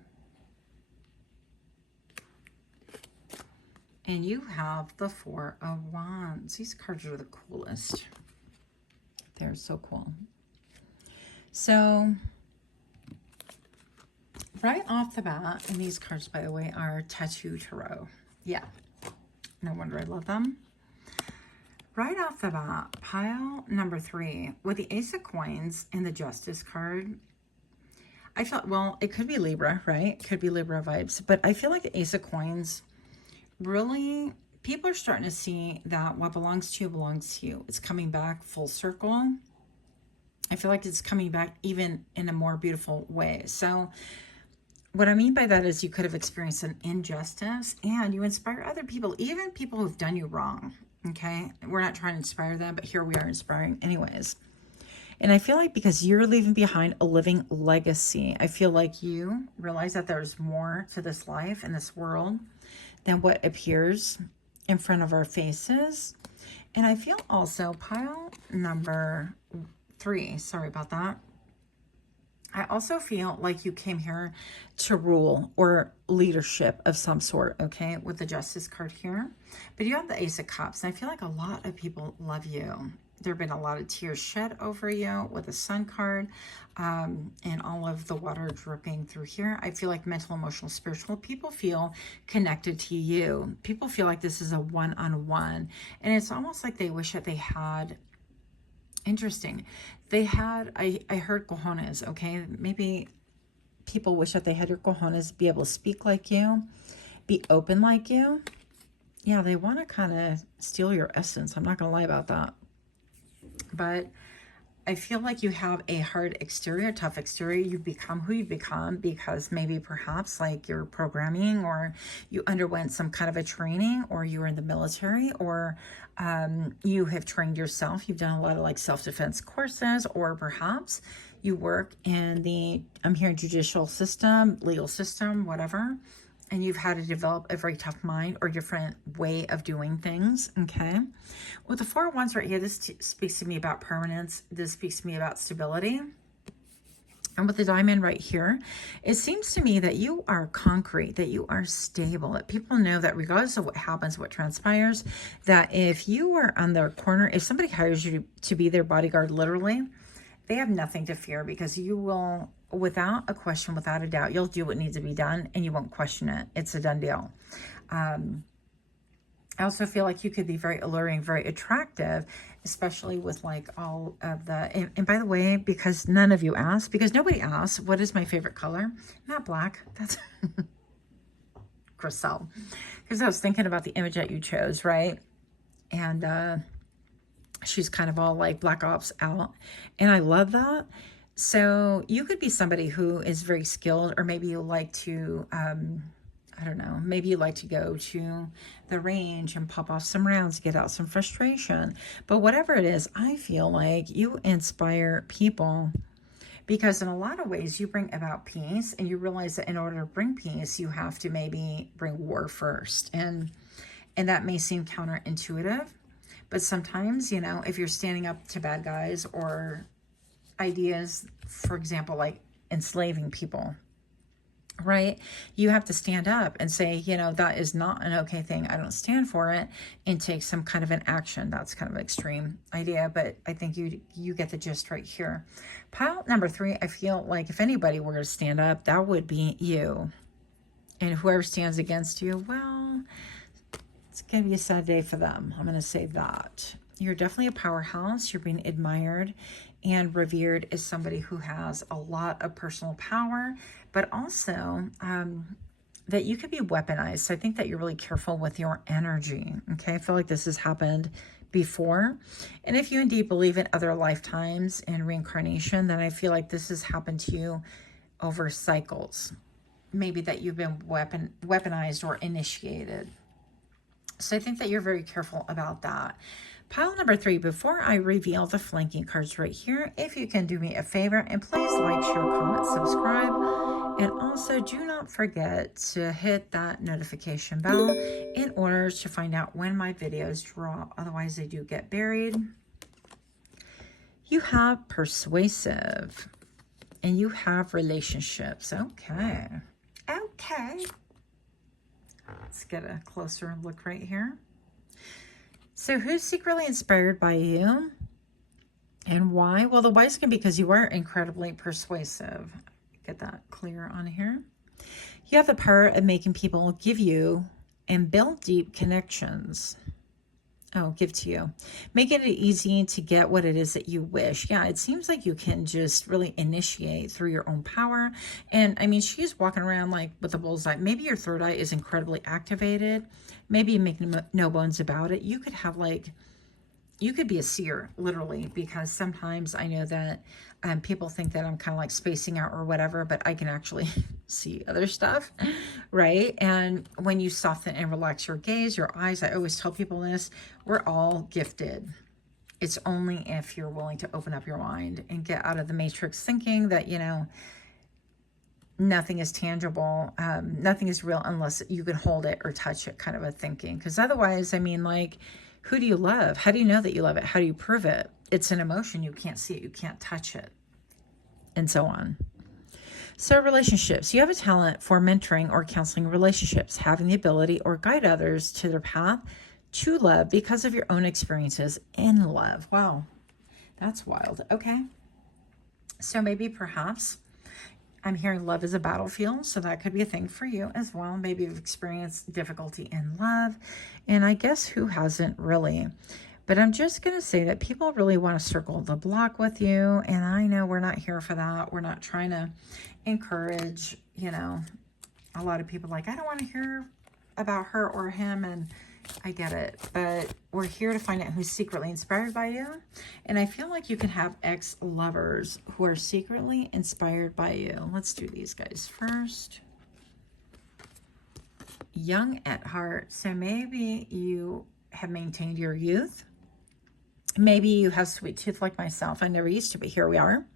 And you have the Four of Wands. These cards are the coolest. They're so cool. So, right off the bat, and these cards, by the way, are Tattoo Tarot. Yeah. No wonder I love them. Right off the bat, pile number 3, with the Ace of Coins and the Justice card, I felt, well, it could be Libra, right? It could be Libra vibes. But I feel like the Ace of Coins, really, people are starting to see that what belongs to you. It's coming back full circle. I feel like it's coming back even in a more beautiful way. So what I mean by that is you could have experienced an injustice and you inspire other people, even people who've done you wrong, okay? We're not trying to inspire them, but here we are inspiring anyways. And I feel like because you're leaving behind a living legacy, I feel like you realize that there's more to this life and this world than what appears in front of our faces. And I feel also pile number 3, sorry about that. I also feel like you came here to rule or leadership of some sort, okay, with the Justice card here. But you have the Ace of Cups, and I feel like a lot of people love you. There have been a lot of tears shed over you with the Sun card and all of the water dripping through here. I feel like mental, emotional, spiritual, people feel connected to you. People feel like this is a one-on-one, and it's almost like they wish that they had... Interesting. They had, I heard cojones, okay? Maybe people wish that they had your cojones, be able to speak like you, be open like you. Yeah, they want to kind of steal your essence. I'm not going to lie about that. But I feel like you have a hard exterior, tough exterior. You become who you become because maybe perhaps like you're programming or you underwent some kind of a training or you were in the military or you have trained yourself. You've done a lot of like self-defense courses or perhaps you work in the, I'm hearing judicial system, legal system, whatever. And you've had to develop a very tough mind or different way of doing things, okay? With the Four of Wands right here, this speaks to me about permanence. This speaks to me about stability. And with the Diamond right here, it seems to me that you are concrete, that you are stable, that people know that regardless of what happens, what transpires, that if you are on their corner, if somebody hires you to be their bodyguard, literally, they have nothing to fear because you will, without a question, without a doubt, you'll do what needs to be done and you won't question it. It's a done deal. I also feel like you could be very alluring, very attractive, especially with like all of the, and by the way, because none of you asked, because nobody asked, what is my favorite color? Not black, that's Griselle. Because I was thinking about the image that you chose, right? And she's kind of all like Black Ops out. And I love that. So you could be somebody who is very skilled, or maybe you like to, I don't know, maybe you like to go to the range and pop off some rounds, get out some frustration. But whatever it is, I feel like you inspire people because in a lot of ways you bring about peace, and you realize that in order to bring peace, you have to maybe bring war first. And that may seem counterintuitive, but sometimes, you know, if you're standing up to bad guys or ideas, for example, like enslaving people, right? You have to stand up and say, you know, that is not an okay thing. I don't stand for it, and take some kind of an action. That's kind of an extreme idea, but I think you get the gist right here. Pile number 3, I feel like if anybody were to stand up, that would be you. And whoever stands against you, well, it's going to be a sad day for them. I'm going to say that. You're definitely a powerhouse. You're being admired and revered as somebody who has a lot of personal power, but also that you could be weaponized. So I think that you're really careful with your energy. Okay, I feel like this has happened before. And if you indeed believe in other lifetimes and reincarnation, then I feel like this has happened to you over cycles. Maybe that you've been weaponized or initiated. So I think that you're very careful about that. Pile number 3, before I reveal the flanking cards right here, if you can do me a favor and please like, share, comment, subscribe. And also do not forget to hit that notification bell in order to find out when my videos drop. Otherwise they do get buried. You have persuasive and you have relationships. Okay. Okay. Let's get a closer look right here. So who's secretly inspired by you and why? Well, the wise can be because you are incredibly persuasive. Get that clear on here. You have the power of making people give you and build deep connections. Oh, give to you. Making it easy to get what it is that you wish. Yeah, it seems like you can just really initiate through your own power. And I mean, she's walking around like with a bullseye. Maybe your third eye is incredibly activated. Maybe you make no bones about it. You could have like, you could be a seer, literally, because sometimes I know that people think that I'm kind of like spacing out or whatever, but I can actually see other stuff, right? And when you soften and relax your gaze, your eyes, I always tell people this, we're all gifted. It's only if you're willing to open up your mind and get out of the matrix thinking that, you know, nothing is tangible, nothing is real unless you can hold it or touch it, kind of a thinking. Because otherwise, I mean, like, who do you love? How do you know that you love it? How do you prove it? It's an emotion. You can't see it. You can't touch it. And so on. So relationships. You have a talent for mentoring or counseling relationships, having the ability or guide others to their path to love because of your own experiences in love. Wow. That's wild. Okay. So maybe perhaps I'm hearing love is a battlefield, so that could be a thing for you as well. Maybe you've experienced difficulty in love, and I guess who hasn't really? But I'm just going to say that people really want to circle the block with you, and I know we're not here for that. We're not trying to encourage, you know, a lot of people like, I don't want to hear about her or him, and I get it, but we're here to find out who's secretly inspired by you. And I feel like you can have ex-lovers who are secretly inspired by you. Let's do these guys first. Young at heart. So maybe you have maintained your youth. Maybe you have sweet tooth like myself. I never used to, but here we are.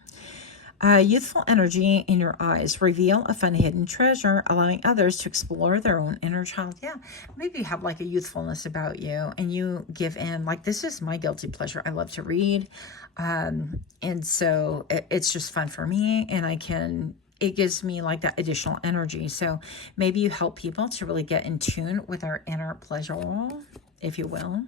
Youthful energy in your eyes reveal a fun hidden treasure, allowing others to explore their own inner child. Yeah, maybe you have like a youthfulness about you and you give in. Like, this is my guilty pleasure. I love to read. And so it's just fun for me, and it gives me like that additional energy. So maybe you help people to really get in tune with our inner pleasure, if you will.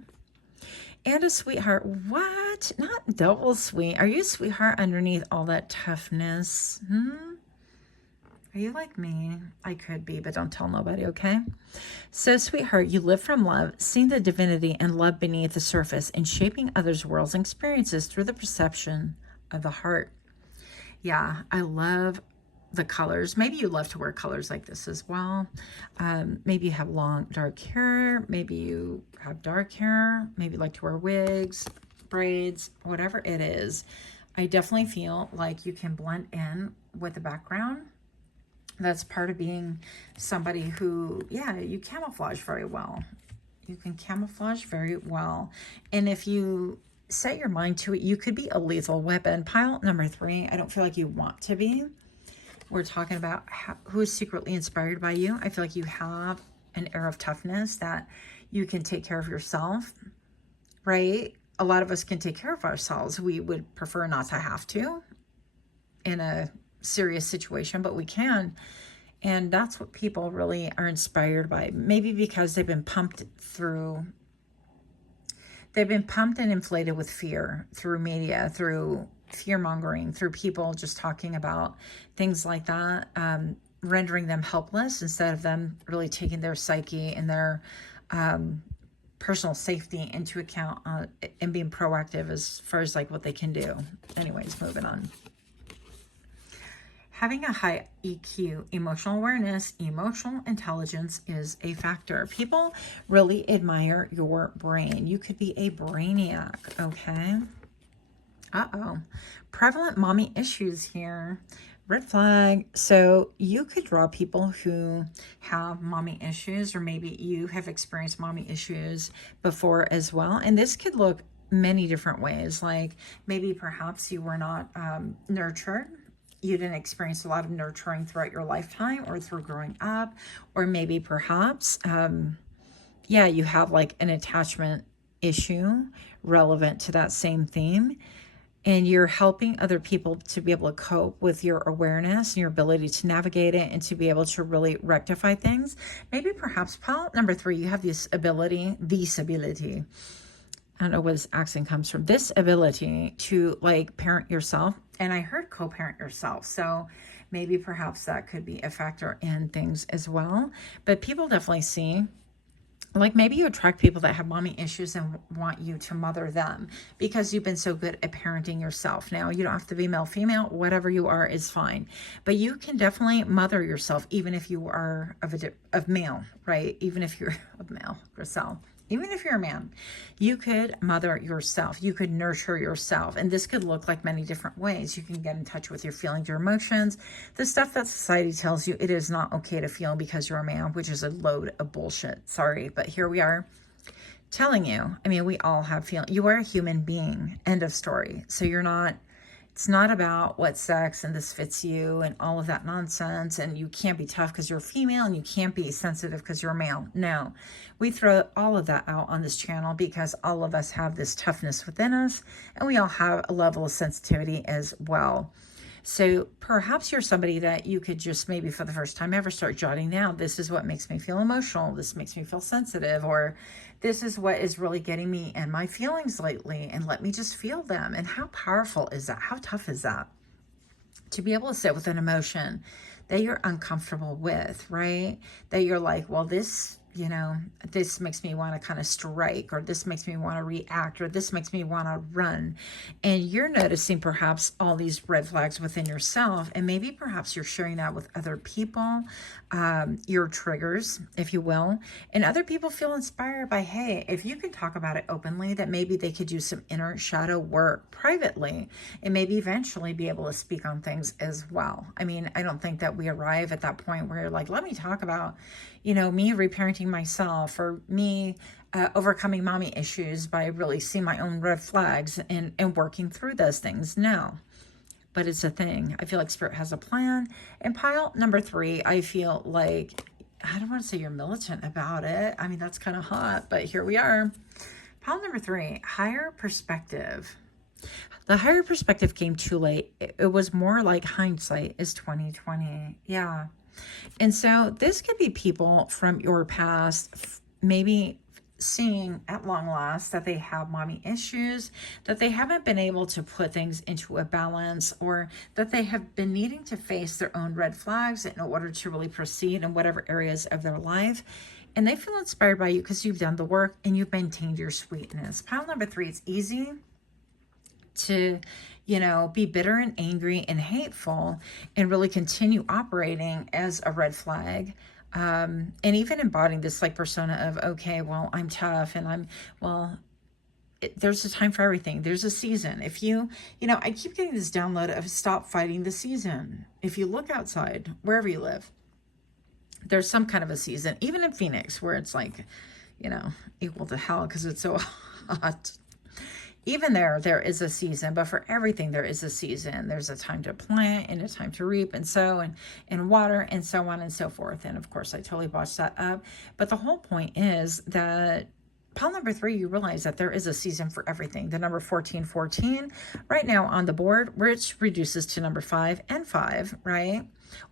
And a sweetheart. What? Not double sweet. Are you a sweetheart underneath all that toughness? Are you like me? I could be, but don't tell nobody, okay? So, sweetheart, you live from love, seeing the divinity and love beneath the surface, and shaping others' worlds and experiences through the perception of the heart. Yeah, I love the colors. Maybe you love to wear colors like this as well. Maybe you have long dark hair. Maybe you have dark hair. Maybe you like to wear wigs, braids, whatever it is. I definitely feel like you can blend in with the background. That's part of being somebody who, yeah, you camouflage very well. You can camouflage very well. And if you set your mind to it, you could be a lethal weapon. Pile number 3, I don't feel like you want to be. We're talking about who is secretly inspired by you. I feel like you have an air of toughness that you can take care of yourself, right? A lot of us can take care of ourselves. We would prefer not to have to in a serious situation, but we can. And that's what people really are inspired by. Maybe because they've been pumped and inflated with fear through media, through fear-mongering, through people just talking about things like that, rendering them helpless instead of them really taking their psyche and their personal safety into account and being proactive as far as like what they can do. Anyways, moving on. Having a high EQ, emotional awareness, emotional intelligence is a factor. People really admire your brain. You could be a brainiac, okay? Uh-oh. Prevalent mommy issues here. Red flag. So you could draw people who have mommy issues, or maybe you have experienced mommy issues before as well. And this could look many different ways. Like maybe perhaps you were not nurtured. You didn't experience a lot of nurturing throughout your lifetime or through growing up. Or maybe perhaps, yeah, you have like an attachment issue relevant to that same theme. And you're helping other people to be able to cope with your awareness and your ability to navigate it and to be able to really rectify things. Maybe perhaps pile number 3, you have this ability, I don't know where this accent comes from, this ability to like parent yourself. And I heard co-parent yourself. So maybe perhaps that could be a factor in things as well. But people definitely see, like maybe you attract people that have mommy issues and want you to mother them because you've been so good at parenting yourself. Now, you don't have to be male, female, whatever you are is fine. But you can definitely mother yourself even if you are of male, right? Even if you're of male yourself. Even if you're a man, you could mother yourself. You could nurture yourself. And this could look like many different ways. You can get in touch with your feelings, your emotions, the stuff that society tells you it is not okay to feel because you're a man, which is a load of bullshit. Sorry, but here we are telling you. I mean, we all have feelings. You are a human being. End of story. So you're not, it's not about what sex and this fits you and all of that nonsense. And you can't be tough because you're a female and you can't be sensitive because you're a male. No, we throw all of that out on this channel because all of us have this toughness within us and we all have a level of sensitivity as well. So perhaps you're somebody that you could just maybe for the first time ever start jotting down, this is what makes me feel emotional. This makes me feel sensitive, or this is what is really getting me in my feelings lately, and let me just feel them. And how powerful is that? How tough is that? To be able to sit with an emotion that you're uncomfortable with, right? That you're like, well, this, you know, this makes me want to kind of strike, or this makes me want to react, or this makes me want to run. And you're noticing perhaps all these red flags within yourself. And maybe perhaps you're sharing that with other people, your triggers, if you will. And other people feel inspired by, hey, if you can talk about it openly, that maybe they could do some inner shadow work privately and maybe eventually be able to speak on things as well. I mean, I don't think that we arrive at that point where you're like, let me talk about, you know, me reparenting myself, or me overcoming mommy issues by really seeing my own red flags and working through those things. No, but it's a thing. I feel like Spirit has a plan. And pile number 3, I feel like, I don't want to say you're militant about it. I mean, that's kind of hot, but here we are. Pile number 3, higher perspective. The higher perspective came too late. It was more like hindsight is 2020. Yeah. And so this could be people from your past, maybe seeing at long last that they have mommy issues, that they haven't been able to put things into a balance, or that they have been needing to face their own red flags in order to really proceed in whatever areas of their life. And they feel inspired by you because you've done the work and you've maintained your sweetness. Pile number 3, it's easy to, you know, be bitter and angry and hateful and really continue operating as a red flag. And even embodying this like persona of, okay, well, I'm tough and I'm, well, there's a time for everything. There's a season. If you know, I keep getting this download of stop fighting the season. If you look outside, wherever you live, there's some kind of a season, even in Phoenix, where it's like, you know, equal to hell because it's so hot. Even there is a season, but for everything, there is a season. There's a time to plant and a time to reap and sow and water and so on and so forth. And of course, I totally botched that up. But the whole point is that pile number 3, you realize that there is a season for everything. The number 1414 right now on the board, which reduces to number 5 and 5, right?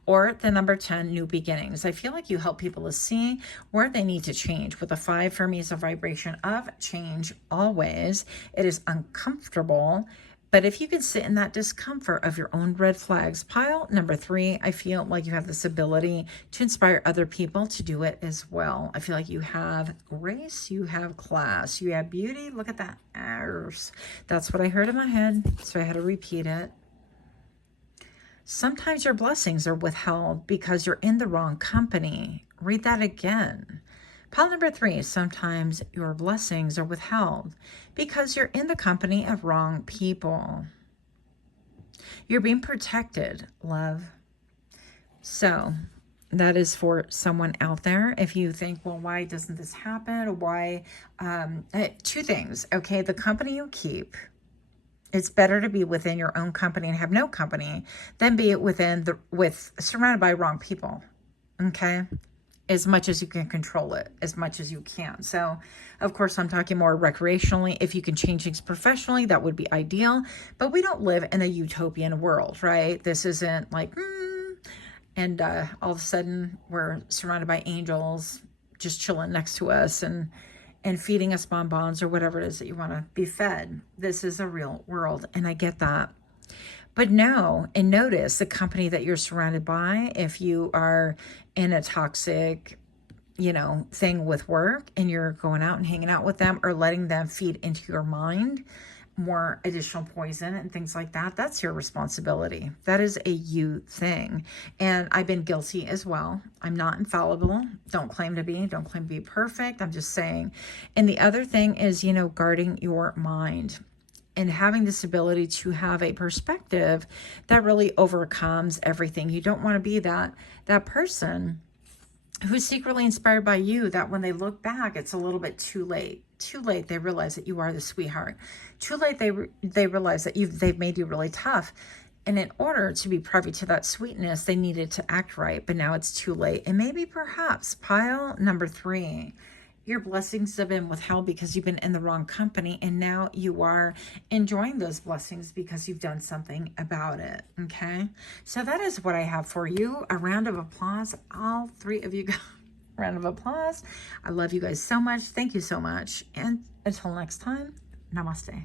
Or the number 10, new beginnings. I feel like you help people to see where they need to change. With a 5 for me is a vibration of change always. It is uncomfortable, but if you can sit in that discomfort of your own red flags, pile number 3, I feel like you have this ability to inspire other people to do it as well. I feel like you have grace, you have class, you have beauty. Look at that. That's what I heard in my head, so I had to repeat it. Sometimes your blessings are withheld because you're in the wrong company. Read that again. Pile number 3, sometimes your blessings are withheld because you're in the company of wrong people. You're being protected, love. So that is for someone out there. If you think, well, why doesn't this happen? Or why? 2 things, okay? The company you keep, it's better to be within your own company and have no company than be surrounded by wrong people, okay? As much as you can control it, as much as you can. So, of course, I'm talking more recreationally. If you can change things professionally, that would be ideal. But we don't live in a utopian world, right? This isn't like, and all of a sudden we're surrounded by angels just chilling next to us and feeding us bonbons or whatever it is that you want to be fed. This is a real world, and I get that. But know and notice the company that you're surrounded by. If you are in a toxic, thing with work and you're going out and hanging out with them or letting them feed into your mind more additional poison and things like that, that's your responsibility. That is a you thing. And I've been guilty as well. I'm not infallible. Don't claim to be. Don't claim to be perfect. I'm just saying. And the other thing is, guarding your mind and having this ability to have a perspective that really overcomes everything. You don't want to be that person who's secretly inspired by you, that when they look back, it's a little bit too late. Too late, they realize that you are the sweetheart. Too late, they realize that they've made you really tough. And in order to be privy to that sweetness, they needed to act right, but now it's too late. And maybe perhaps pile number 3, your blessings have been withheld because you've been in the wrong company, and now you are enjoying those blessings because you've done something about it, okay? So that is what I have for you. A round of applause. All 3 of you go. Round of applause. I love you guys so much. Thank you so much. And until next time, namaste.